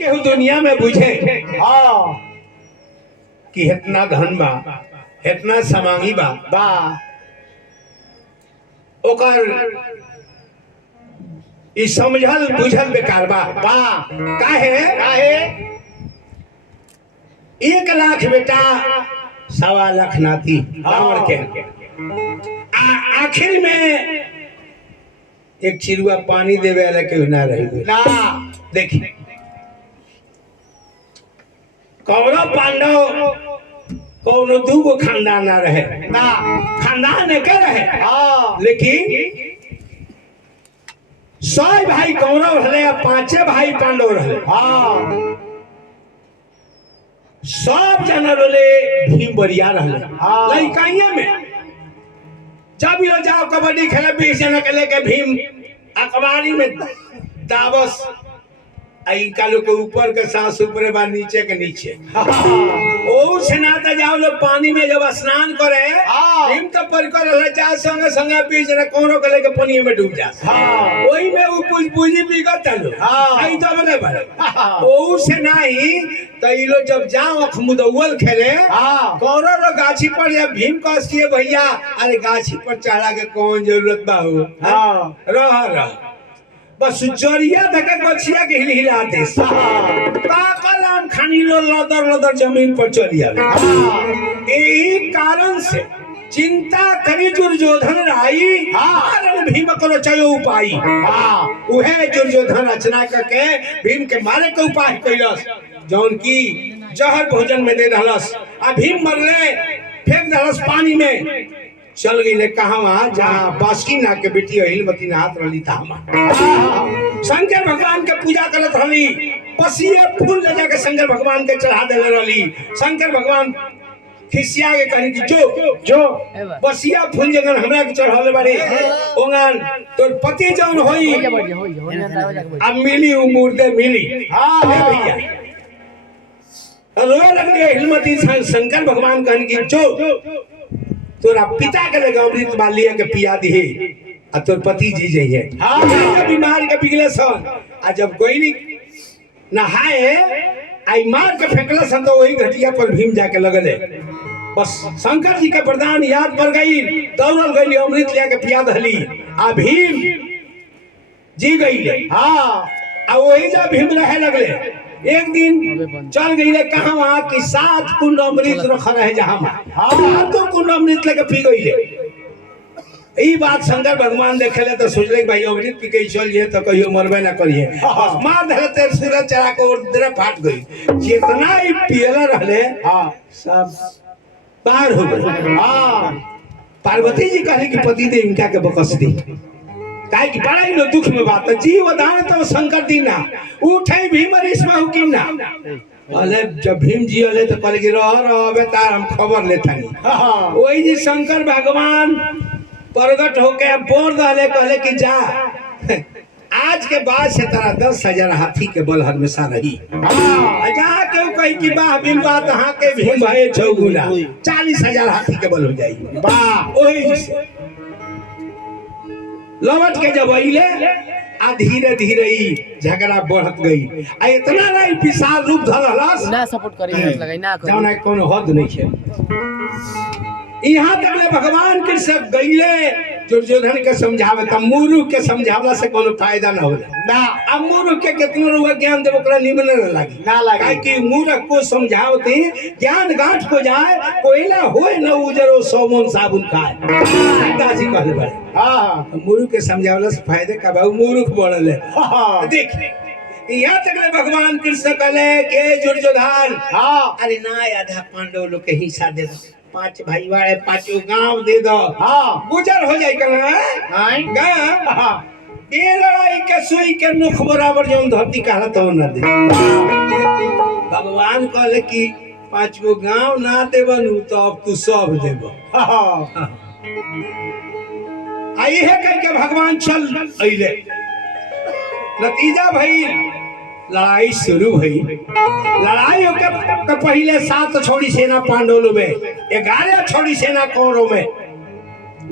केहू दुनिया में बुझे कि इतना धन बा इतना समांगी बा ओकर ई समझल बुझल बेकार बा काहे 1 लाख बेटा 1.25 लाख नाती रावण के आखिर में एक चिड़ुआ पानी देवे वाला केहू ना रही ना। देखिए कौरव पांडव कौनो दूगो खानदान ना रहे ना, खानदान एक रहे लेकिन 100 भाई कौरव रहे 5 भाई पांडव रहे। सब जना रोले भीम बरिया रहे लइकाइए में। जब यो जाओ कबड्डी खेले 20 जना के लेके भीम अखबारी में दावस आई कालो के ऊपर के सांस ऊपर बा नीचे के नीचे ओ सेनाता जाओ लोग पानी में जब स्नान करे भीम तो पर कर जा संगे संगे 20 जना कौनो के लेके पानी में डूब जा ओई में ऊ पूजी बिगत लो आई तो बने बड़े ओ से नहीं तो ई लो जब जाओ अखमुदौल खेले कौनो लो गाछी पर या भीम कहसिए भैया अरे गाछी पर चढ़ा के कौन जरूरत बा हो रह बस जरिया धके गछिया के हिलाते पाकल आम खानी लो लदर जमीन पर चली आवे। यही कारण से चिंता करी दुर्योधन राई मारन भीम करो चयो उपाय उहे दुर्योधन रचना करके भीम के मारे के उपाय कइलस जौन की जहर भोजन में दे दहलस आ भीम मरले फेंक दहलस पानी में चल गई कहा जहाँ बासुकी नाग के बेटी हिलमती नहात रही शंकर भगवान के पूजा करत रही पसिए फूल ले जाके शंकर भगवान के चढ़ा दे रही। शंकर भगवान खिसिया के कहनी कि जो बसिया फूल जगन हमरा के चढ़ाले बारे ओंगन तोर पति जौन होई अब मिली उ मुर्दे मिली भैया रोए लगले हिलमती शंकर भगवान कहनी कि जो तोरा पिता के लगे अमृत बालिया के पिया दी आ तोर पति जी जाइए बीमार के बिगले सन आ जब कोई नहाए आई मार के फेंकला सन तो वही घटिया पर भीम जाके लगले। बस शंकर जी के वरदान याद पड़ गई दौड़ल गई अमृत लिया के पिया दहली आ भीम जी गई आ वही जब भीम रहे लगले। एक दिन चल गई रे कहा वहां की 7 कुंड अमृत रख रहे जहां तो कुंड अमृत लेके पी गई रे। ई बात शंकर भगवान देखे ले तो सोचले भाई अमृत पी के चलिए तो कहियो मरबे ना करिए बस मार धरे तेरे सूरज चढ़ा के उधर फाट गई जितना ही पियला रहले सब पार हो गए। पार्वती जी कहले कि पति दे इनका के बकस दी काहे कि बड़ा ही दुख में बात है जीव दान तो शंकर दीना उठे भीम रेशमा हुकिना अले जब भीम जी अले तो कहले कि रह तार हम खबर लेतानी ओई जी शंकर भगवान प्रगट होके बोल दले कहले कि जा आज के बाद से तारा 10,000 हाथी के बल हमेशा रही जा के कही कि वाह भीम बात हां के भीम भाई 6 गुना 40,000 हाथी के बल हो जाई वाह ओई लौट के जब अइले आ धीरे धीरे ही झगड़ा बढ़त गई आ इतना नहीं विशाल रूप धरलस ना सपोर्ट करी लगाई ना जाना कोनो हद नहीं है। यहाँ तक ले भगवान कृष्ण गईले दुर्योधन के समझावे त मूर्ख के समझावला से कोनो फायदा ना होला ना। अब मूर्ख के कितनो रुआ ज्ञान देव ओकरा निमन ना लागी काहे कि मूर्ख को समझावते ज्ञान गांठ को जाए कोयला होए न उजरो 100 मन साबुन खाए दासी कहले बड़े हां मूर्ख के समझावला से फायदे का बा मूर्ख बोलले देख यहाँ तक ले भगवान कृष्ण कहले के दुर्योधन अरे ना आधा पांडव लोग के हिस्सा दे दो 5 भाई वाले 5 गांव दे दो गुजर हो जाए कहा ये लड़ाई के सुई के मुख बराबर जो धरती कहला तो न दे। भगवान कहले कि 5 गांव ना देबनु तो अब तू सब देबो आई है कह के भगवान चल अइले। नतीजा भाई लड़ाई शुरू हुई। लड़ाई के पहले 7 छोड़ी सेना पांडवों में 11 छोड़ी सेना कौरवों में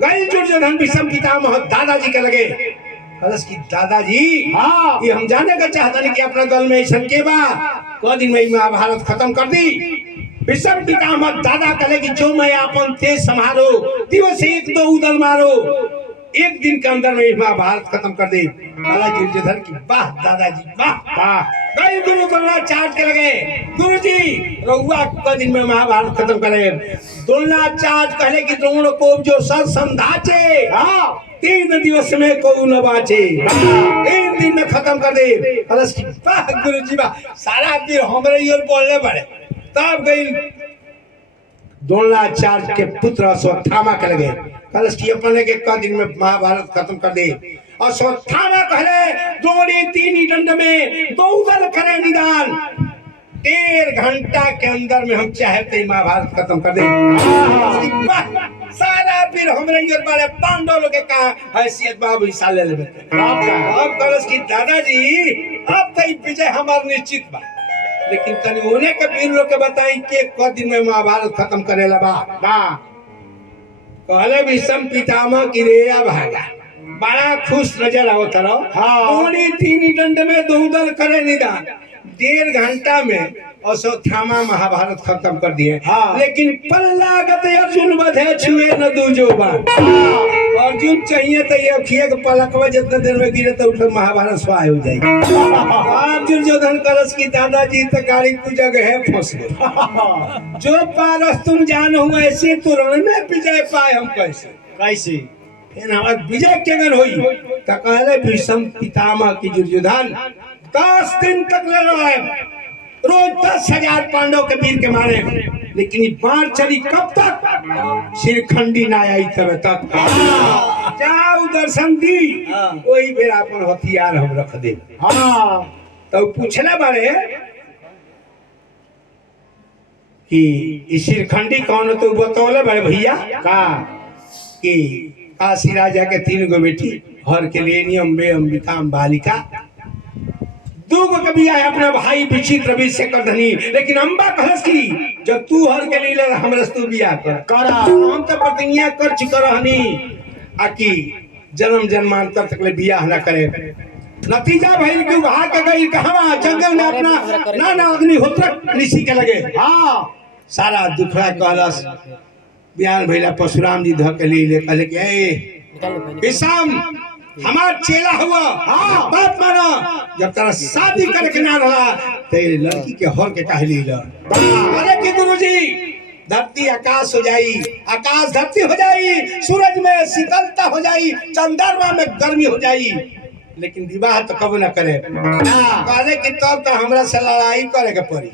गई। दुर्योधन विषम पितामह दादाजी के लगे कलश की दादाजी हाँ ये हम जाने का चाहता नहीं कि अपना दल में ऐसा के बा को दिन में महाभारत खत्म कर दी। विषम पितामह दादा कहे कि जो मैं अपन तेज संभालो दिवस एक दो उदल मारो एक दिन के अंदर में महाभारत खत्म कर दे। दादाजी दुर्योधन की वाह दादाजी वाह वाह कई गुरु द्रोणाचार्य के लगे गुरुजी रहुआ का दिन में महाभारत खत्म करे। द्रोणाचार्य कहले कि द्रोण को जो सर संधाचे हाँ 3 दिवस में को न बाचे 1 दिन में खत्म कर दे। कलश की वाह गुरुजी वाह सारा पीर हमरे ओर बोलने पड़े तब गई द्रोणाचार्य के पुत्र अश्वत्थामा के लगे कलश की अपने के क दिन में महाभारत खत्म कर दे। अश्वत्थामा कहले द्रोणी 3 दंड में बहुदल करे निदान 1.5 घंटा के अंदर में हम चाहते महाभारत खत्म कर दे। सारा फिर हमरे योर बारे पांडव लोग का हैसियत बाबू हिस्सा ले लेबे। अब कलश की दादाजी अब तो विजय हमार निश्चित बा लेकिन तनी होने के वीर लोग के बताई के क दिन में महाभारत खत्म करेला बा कहले विषम पितामह की रेया भागा बड़ा खुश नजर आओ तरो पूरी 3 दंड में बहुदल करे निदान 1.5 घंटा में अश्वत्थामा महाभारत खत्म कर दिए। लेकिन पल्लागत अर्जुन बधे छुए न दूजो बार अर्जुन चाहिए तो ये अखिए के पलकवा जितने देर में गिरे तो उठे महाभारत स्वाय हो जाएगी। अर्जुन दुर्योधन कलश की दादाजी तो गाड़ी की जगह है फंस गए जो पारस तुम जान हो ऐसे तो रण में विजय पाए हम कैसे कैसे फिर हमारे विजय केगन हुई तो कहले भीष्म पितामह की दुर्योधन 10 दिन तक लड़ाए रोज 10,000 पांडव के वीर के मारे लेकिन ये बाढ़ चली कब तक शिरखंडी ना आई तब तक जाओ दर्शन दी वही बेर अपन हथियार हम रख दे। तो पूछने बारे कि शिरखंडी कौन तो बतौले बड़े भैया का कि काशी राजा के 3 गो बेटी हर के लिए नियम बे अंबिकाम बालिका 2 गो कभी आए अपना भाई विचित्र भी से कर धनी लेकिन अम्बा कहस की जब तू हर के लिए हमरे तू बियाह कर हम तो प्रतिज्ञा कर चुका रहनी आकि जन्म जन्मांतर तक ले बियाह न करे। नतीजा भइल कि भाग के गई कहवा जंगल में अपना नाना अग्निहोत्र ऋषि के लगे सारा दुखड़ा कहलस बयान भइला परशुराम जी धर के ले कहले कि ए विषम हमार चेला हुआ बात मानो जब तेरा शादी करके ना रहा तेरे लड़की के हर के कह ली अरे कि गुरुजी धरती आकाश हो जाई आकाश धरती हो जाई सूरज में शीतलता हो जाई चंद्रमा में गर्मी हो जाई लेकिन विवाह तो कब न करे कहले कि तब तो हमरा से लड़ाई करे के पड़ी।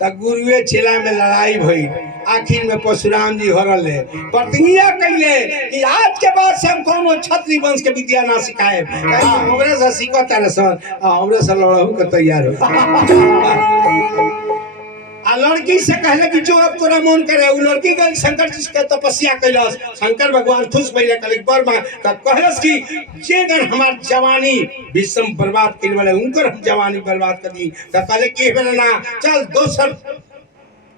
तब गुरुए चेला में लड़ाई भई आखिर में परशुराम जी हरल है प्रतिज्ञा कैले कि आज के बाद से हम कोनो क्षत्रिय वंश के विद्या ना सिखाए हमरे से सीखता रे सर हमरे से लड़हु के तैयार हो। आ लड़की से कहले कि जो अब तोरा मन करे उ लड़की गल शंकर जी के तपस्या कैलस शंकर भगवान खुश भइले कहले बर मां त कहलस कि जे गन हमार जवानी विषम बर्बाद करे वाले उनकर हम जवानी बर्बाद कर दी त कहले कि बेला ना चल दोसर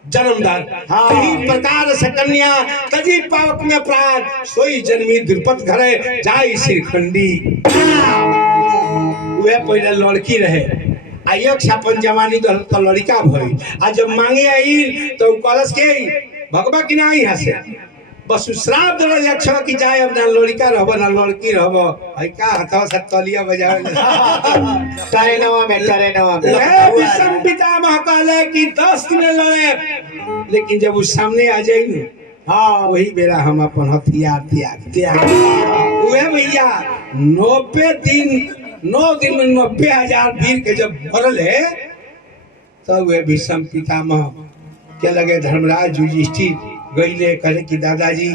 जन्मदार यही प्रकार से कन्या तजी पावक में प्राण सोई जन्मी द्रुपद घरे जाई शिरखंडी वे पहले लड़की रहे आयक छापन जवानी तो लड़का भई आ जब मांगे आई तो कलश के भगवा की ना हसे बस श्राप दल लक्षण की जाए अब ना लड़का रहबो ना लड़की रहबो भाई का हथवा से तलिया बजावे टरेनवा में ए विषम पितामह कहले कि 10 दिन लड़े लेकिन जब उस सामने आ जाई न वही बेरा हम अपन हथियार त्याग वे भैया 9 दिन में 90,000 वीर के जब भरल है तब वे विषम पितामह के लगे धर्मराज युधिष्ठिर गईले कहले कि दादाजी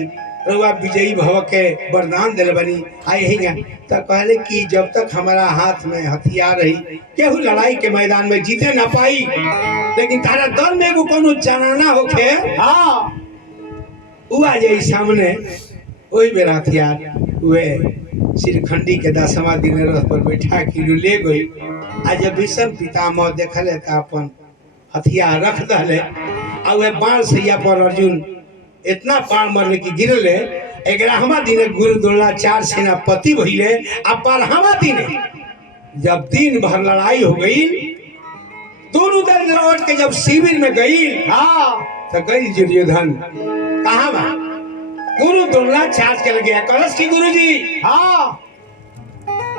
रउआ विजयी भव के वरदान दिल बनी आई है तो कहले कि जब तक हमारा हाथ में हथियार रही केहू लड़ाई के मैदान में जीते ना पाई लेकिन तारा दल में एगो कोनो जनाना होके उ आ जाई सामने वही बेरा हथियार वे शिरखंडी के 10वां दिन रथ पर बैठा के ले गई आ जब विषम पितामह देखले त अपन हथियार रख दले आ वे बाण सैया पर अर्जुन इतना बाण मरले कि गिरले 11वां दिन गुरु द्रोणाचार्य सेनापति भइले। आ 12वां दिन जब दिन भर लड़ाई हो गई, दोनों दल लौट के जब शिविर में गई, तो गई दुर्योधन कहाँ बा? गुरु द्रोणाचार्य के लगे कलश की गुरु जी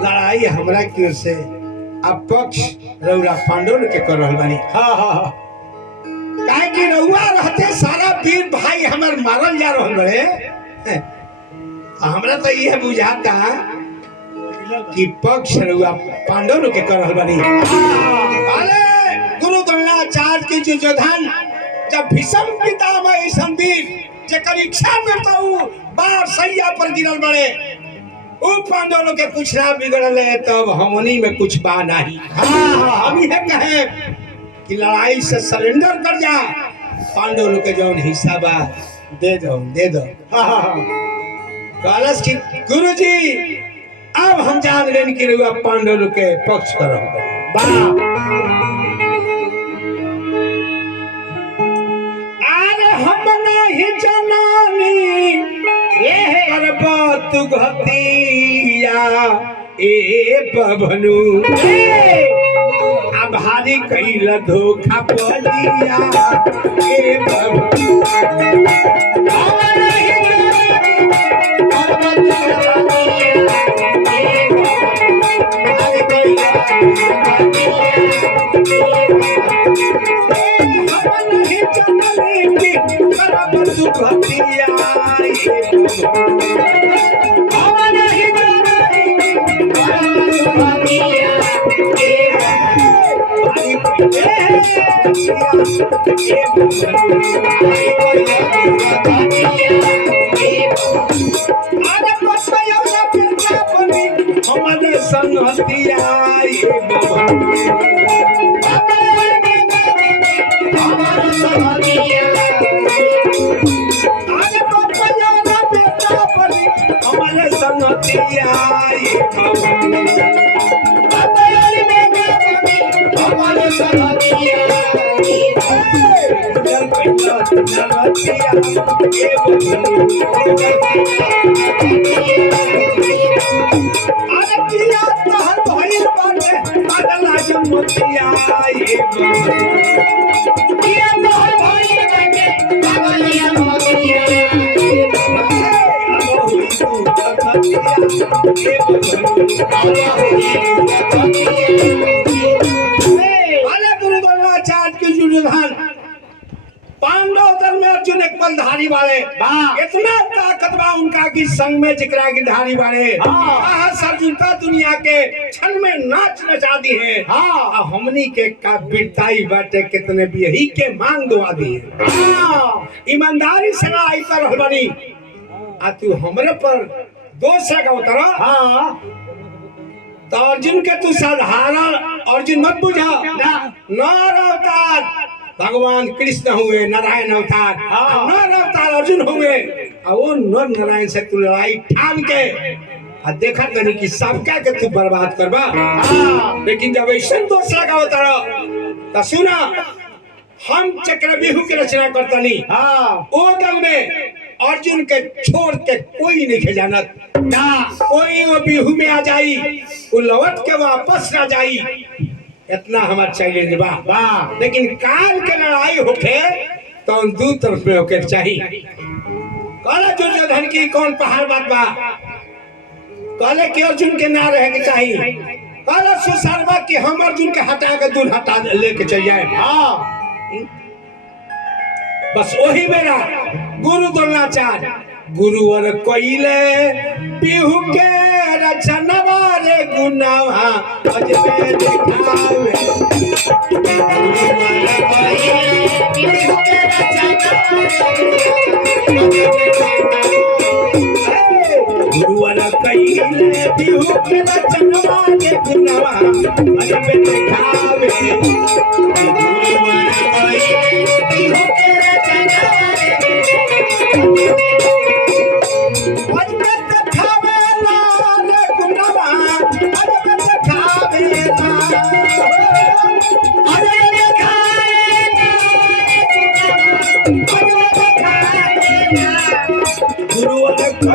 लड़ाई हमरा की ओर से अब पक्ष रउरा पांडव के कर रहल बानी। काहे कि रउआ रहते सारा वीर भाई हमर मारल जा रहल बड़े। हमरा तो यह बुझाता कि पक्ष रउआ पांडव के कर रहल बानी। अरे गुरु द्रोणाचार्य की दुर्योधन जब भीषम पितामह संदीप जेकर इच्छा में तो बार सैया पर गिरल बड़े, वो पांडव के कुछ ना बिगड़ल है, तब हमनी में कुछ बा नहीं। हम यह कहे कि लड़ाई से सरेंडर कर जा, पांडव के जौन हिस्सा बा दे दो दे दो। कलश की गुरु जी अब हम जान लेन कि रउआ पांडव के पक्ष कर हम नहीं जनानी करबत घतिया ए बभनु आ भारी कैल धोखा पलिया ए बभनु। पांडव दल में अर्जुन एक बलधारी वाले इतना ताकत बा उनका कि संग में जिकरा की धारी वाले अर्जुनता दुनिया के क्षण में नाच नचा दी है। हमनी के का बिरताई बाटे कितने भी यही के मांग दुआ दी है। ईमानदारी से लड़ाई कर रहल बानी आ तू हमरे पर दोष है का उतरा। तो अर्जुन के तू साधारण अर्जुन मत बुझा। नर अवतार भगवान कृष्ण हुए, नारायण अवतार नर अवतार अर्जुन हुए। और वो नर नारायण से तू लड़ाई ठान के आ देखा तनी कि सबका के तू बर्बाद करबा। लेकिन जब ऐसा दोष लगा उतारा तो सुना हम चक्रव्यूह की रचना करतनी। ओ दल में अर्जुन के छोड़ के कोई नहीं जानत ना। कोई वो बिहू में आ जाई, वो लौट के वापस ना जाई, इतना हमारा चैलेंज बा। लेकिन काल के लड़ाई होके तो दो तरफ में होके चाहिए। कहले दुर्योधन की कौन पहाड़ बात बा, कहले कि अर्जुन के ना रहे के चाहिए। कहले सुसरवा कि हम अर्जुन के हटा के दूर हटा लेके चल जाए। बस वही मेरा गुरु द्रोणाचार्य गुरुवर कोइले बिहू के रचनवा रे गुनावा अजबे दिखावे। गुरुवर कोइले बिहू के रचनवा रे गुनावा अजबे दिखावे। गुरुवर कोइले बिहू के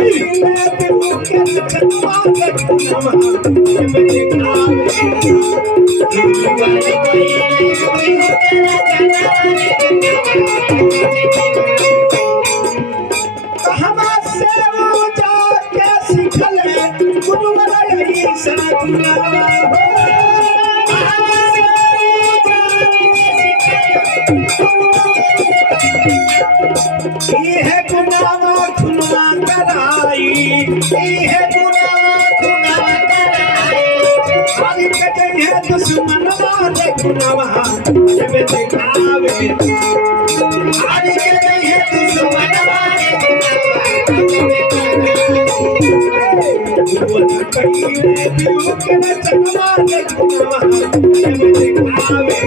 है गुनावा खुनवा कराई है गुनावा खुनवा कराई हरि कटे है दुश्मनवा रे गुनावा जब दिखावे हरि कटे है दुश्मनवा रे गुनावा कहिए दियो के चनवा रे गुनावा जब दिखावे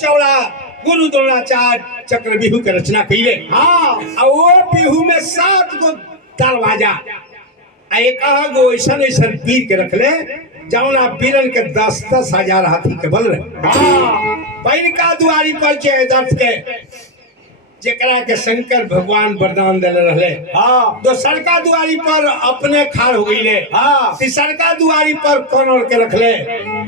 चौड़ा गुरु द्रोणाचार्य चक्र बिहू के रचना कैले। हाँ वो बिहू में 7 गो दरवाजा एक गो ऐसा वीर के रखले जौना वीरन के 10-10 हजार हाथी के बल रहे। हाँ पैनका दुआरी पर दर्श के जेकरा के शंकर भगवान वरदान दिले रहले। हाँ दोसरका दुआरी पर अपने खाड़ हो गईले। हाँ तीसरका दुआरी पर कनौर के रखले।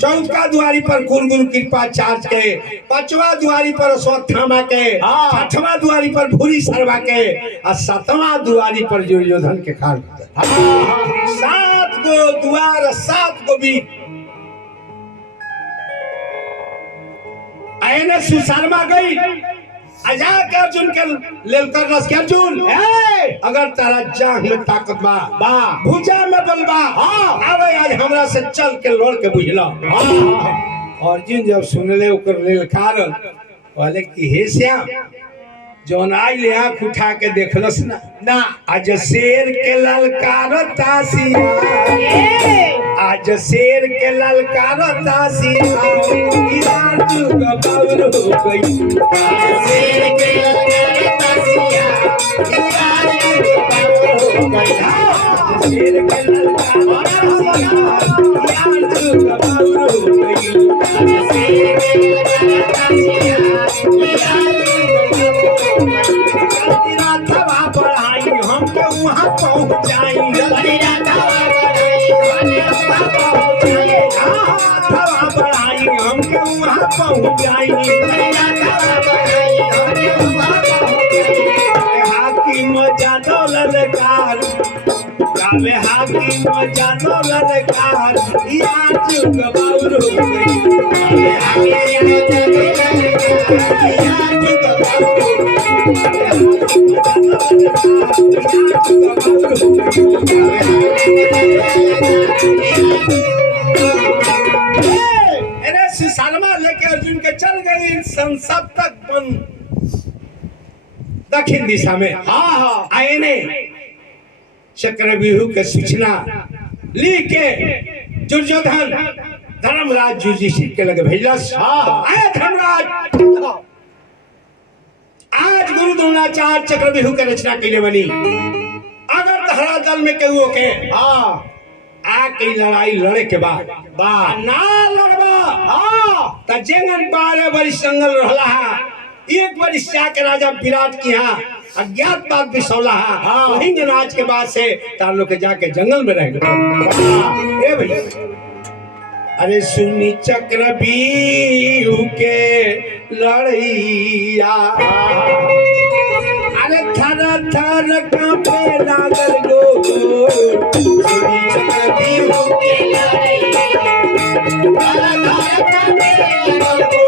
चौथा दुआरी पर कुलगुरु कृपा चार्ज के। पांचवा दुआरी पर अश्वत्थामा के। छठवां दुआरी पर भूरी सरवा के और 7वां दुआरी पर दुर्योधन के खाड़। 7 गो द्वार 7 गो वीर आयने सुशर्मा गई आजा के अर्जुन के लेल करनस के अर्जुन अगर तारा जांग में ताकत बा भुजा में बल बा आवे आज हमरा से चल के लड़ के बुझला। अर्जुन जब सुनले ओकर लेल कारण कहले कि हे श्याम जौन आई ले आंख उठा के देखलस ना आज शेर के ललकार तासिया आज शेर के ललकार तासिया इधर जुग बाउर हो गई शेर के ललकार तासिया इधर जुग बाउर हो गई शेर के ललकार तासिया इधर जुग बाउर हो गई शेर के ललकार तासिया वहाँ पहुँच जाएंगे हमके वहाँ पहुँच जाएंगे हाकिम जानो ललकार गावे हाकिम जानो ललकार यार जुग बाउर हो गई हाकिम जानो ललकार यार जुग बाउर सुशर्मा लेके अर्जुन के चल गई संसद तक बन दक्षिण दिशा में। हाँ आए ने चक्रव्यूह के सूचना ली के दुर्योधन धर्मराज युधिष्ठिर के लगे भेजलस। आए धर्मराज आज गुरु द्रोणाचार्य चक्रव्यूह के रचना कैले बनी अगर तहरा दल में केहू के आके लड़ाई लड़े के बाद ना लड़बा त जेंगन 12 वर्ष संगल रहला है 1 वर्ष जाके राजा विराट की यहाँ अज्ञात बात बिसौला है वहीं दिन आज के बाद से तार लोग के जाके जंगल में रह गए। ए भैया अरे सुनी चक्रव्यूह के लड़ैया अरे थर थर कांपे लागल गो सुनी चक्रव्यूह के लड़ैया थर थर कांपे लागल गो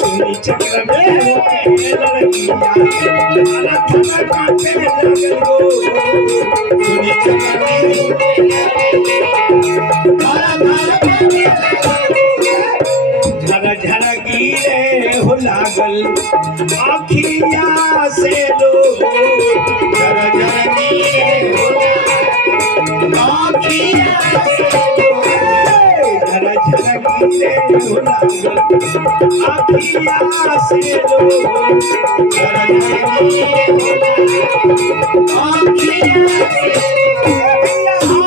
सुनी चक्रव्यूह के लड़ैया थर थर कांपे लागल गो सुनी चक्रव्यूह के लड़ैया झर गिरे हो लागल आखिया से लो झर गिरे हो आखिया से लो झर गिरे हो लागल आखिया से लो झर गिरे हो आखिया से लो।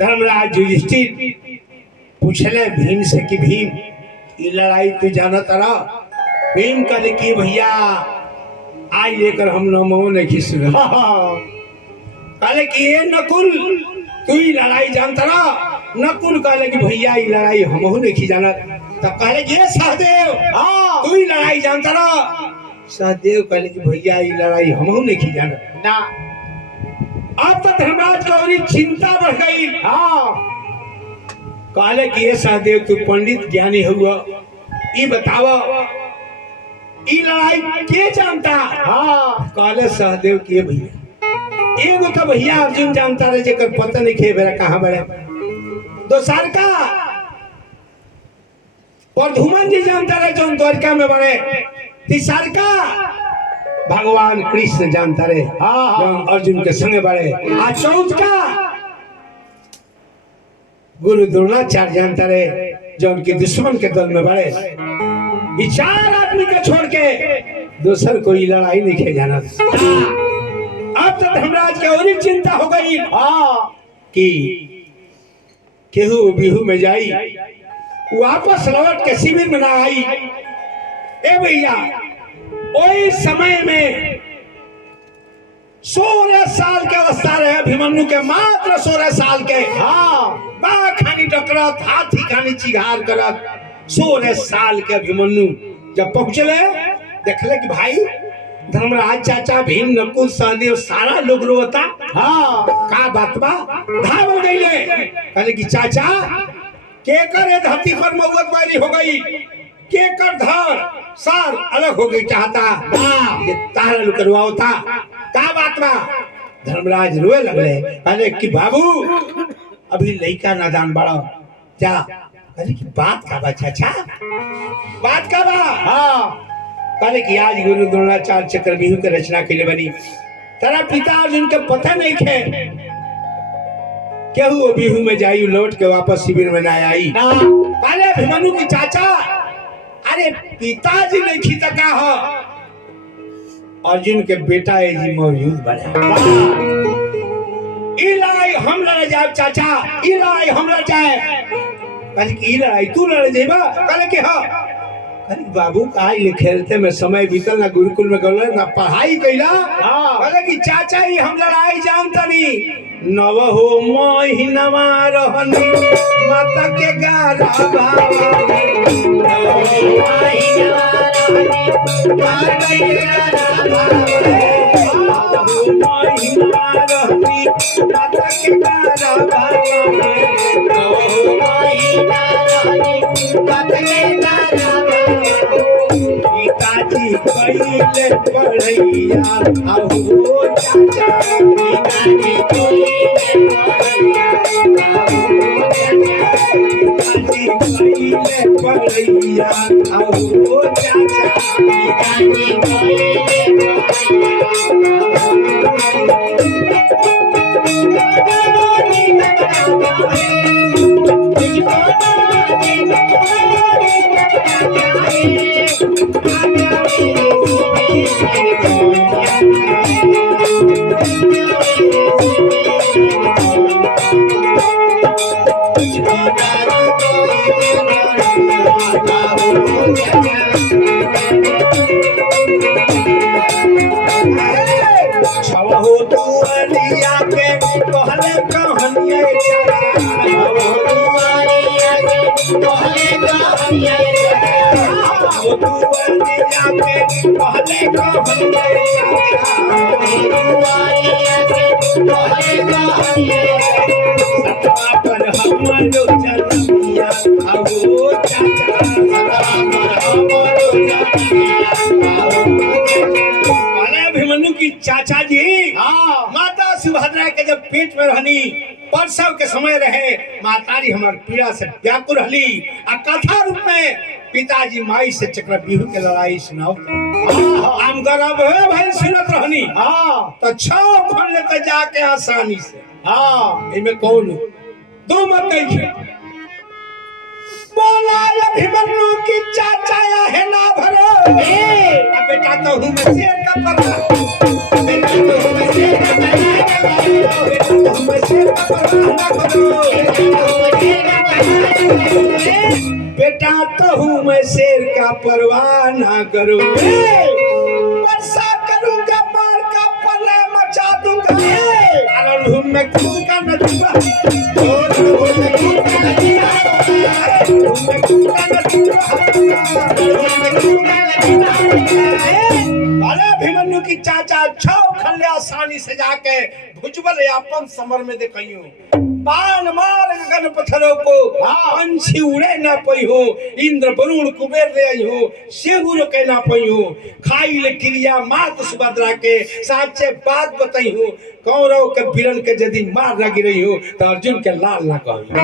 धर्मराज युधिष्ठिर पूछले भीम से कि भीम ये लड़ाई तू जाना तारा? भीम कहले कि भैया आज लेकर हम नमो नहीं खिस कहले कि ये नकुल तू ही लड़ाई जानता ना? नकुल कहले कि भैया ये लड़ाई हमहू नहीं जाना। तब कहले कि ये सहदेव तू ही लड़ाई जानता ना? सहदेव कहले कि भैया ये लड़ाई हमहू नहीं जाना ना। अब तो धर्मराज को और चिंता बढ़ गई। कहले कि ये सहदेव तू पंडित ज्ञानी हुआ, ये बतावा ये लड़ाई के जानता? कहले सहदेव कि भैया एगो तो भैया अर्जुन जानता रहे जेकर पता नहीं खे बेरा कहाँ बड़े। दोसर का प्रधुमन जी जानता रहे जो द्वारका में बड़े। तीसर का भगवान कृष्ण जानता रहे जो अर्जुन के संगे बड़े। आ चौथ का गुरु द्रोणाचार्य जानता रहे जो उनके दुश्मन के दल में बड़े। ये चार आदमी को छोड़ के दूसर कोई लड़ाई नहीं खे जाना। अब तो धर्मराज की और चिंता हो गई कि केहू बिहू में जाई वापस लौट के शिविर में ना आई। ए भैया ओई समय में 16 साल के अवस्था रहे अभिमन्यु के, मात्र 16 साल के। बा खानी टकरत हाथी खानी चिघार करत 16 साल के अभिमन्यु जब पहुंचले देखले कि भाई धर्मराज चाचा भीम नकुल सहदेव सारा लोग रोता। का बात बा? धावल गईले कहले कि चाचा के करे धरती पर मौत वाली हो गई, के कर धर सार अलग हो गई चाहता ये तारा लोग करवाओ था। का बात बा? धर्मराज रोए लगले कहले कि बाबू अभी लड़का नादान बड़ा जा। कहले कि बात का बा चाचा? बात का बा? कहले कि आज गुरु द्रोणाचार्य चक्रव्यूह की रचना के लिए बनी। तेरा पिता अर्जुन के पता नहीं थे केहू बिहू में जाई लौट के वापस शिविर में ना आई। कहले अभिमन्यु की चाचा अरे पिताजी नहीं खी तका हो अर्जुन के बेटा है जी मौजूद बने। ई लड़ाई हम लड़ जाए चाचा, ई लड़ाई हम लड़ जाए। कहले कि ई लड़ाई तू लड़ जेबा? कहले कि हाँ। अरे बाबू काहे खेलते में समय बीतल, ना गुरुकुल में गए ना पढ़ाई कैला। कहले कि चाचा ही हम लड़ाई जानता नहीं। नव हो महीनवा रहनी माता के गारा बाबा नव हो महीनवा रहनी माता के गारा बाबा महीनवा रहनी माता के गारा बाबा नव हो महीना रहनी माता के गारा पिताजी पहले पढ़ैया आहो चाचा पिताजी पहले पढ़ैया आहो चाचा पिताजी पहले पढ़ैया आहो चाचा पिताजी पहले अभिमन्यु की चाचा जी माता सुभद्रा के जब पेट में रहनी प्रसव के समय रहे मातारी हमार पीड़ा से व्याकुल रहली आ कथा रूप में पिताजी माई से चक्रव्यूह के लड़ाई सुनाओ हम गर्भ है भाई सुनत रहनी तो 6 खंड लेते जाके आसानी से इनमें कौन दो मत नहीं बोला अभिमन्यु की चाचा है ना भरो बेटा तो हूँ मैं शेर का परा बेटा तो हूँ मैं शेर का परा बेटा तो हूँ मैं शेर बेटा तो हूँ मैं शेर का परवाह ना करूँ वर्षा करूँगा मार का पल्ले मचा दूंगा अगर हूँ मैं खुद का नजूबा अरे अभिमन्यु की चाचा छो खल्ले आसानी से जाके भुजबल यापन समर में देखियो बाण मार गगन पत्थरों को पंछी उड़े ना पई हो इंद्र वरुण कुबेर दे हो शेगुर के ना पई हो खाइल क्रिया मात सुभद्रा के साचे बात बताई हो कौरव के वीरन के यदि मार लगी रही हो तो अर्जुन के लाल ना कहो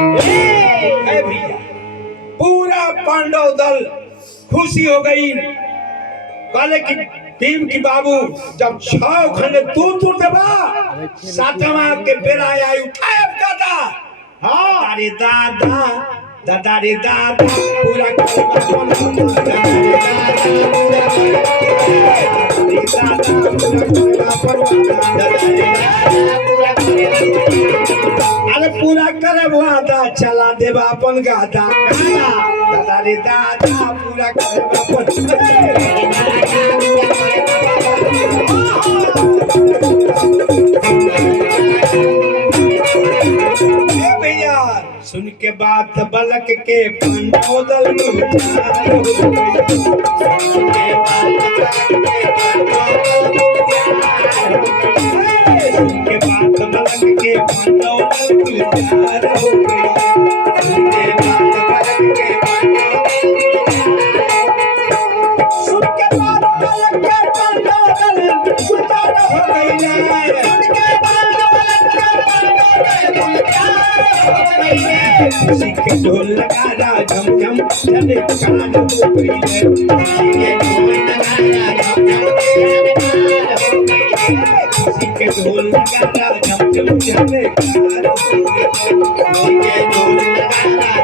ए भैया पूरा पांडव दल खुशी हो गई कहले कि भीम की बाबू जब 6 खंड तू देबा सातवां के बेरा आई उठाए दादा हाँ अरे दादा दादा रे दादा पूरा अरे पूरा करे वादा चला देबा अपन गादा दादा रे दादा पूरा करे अपन भैया सुन के बात बलक के पांडव दल सुन के बात बलक के पांडव दल के ढोल लगा झम झम चले कान हो गई है के ढोल लगा झम झम चले कान हो गई है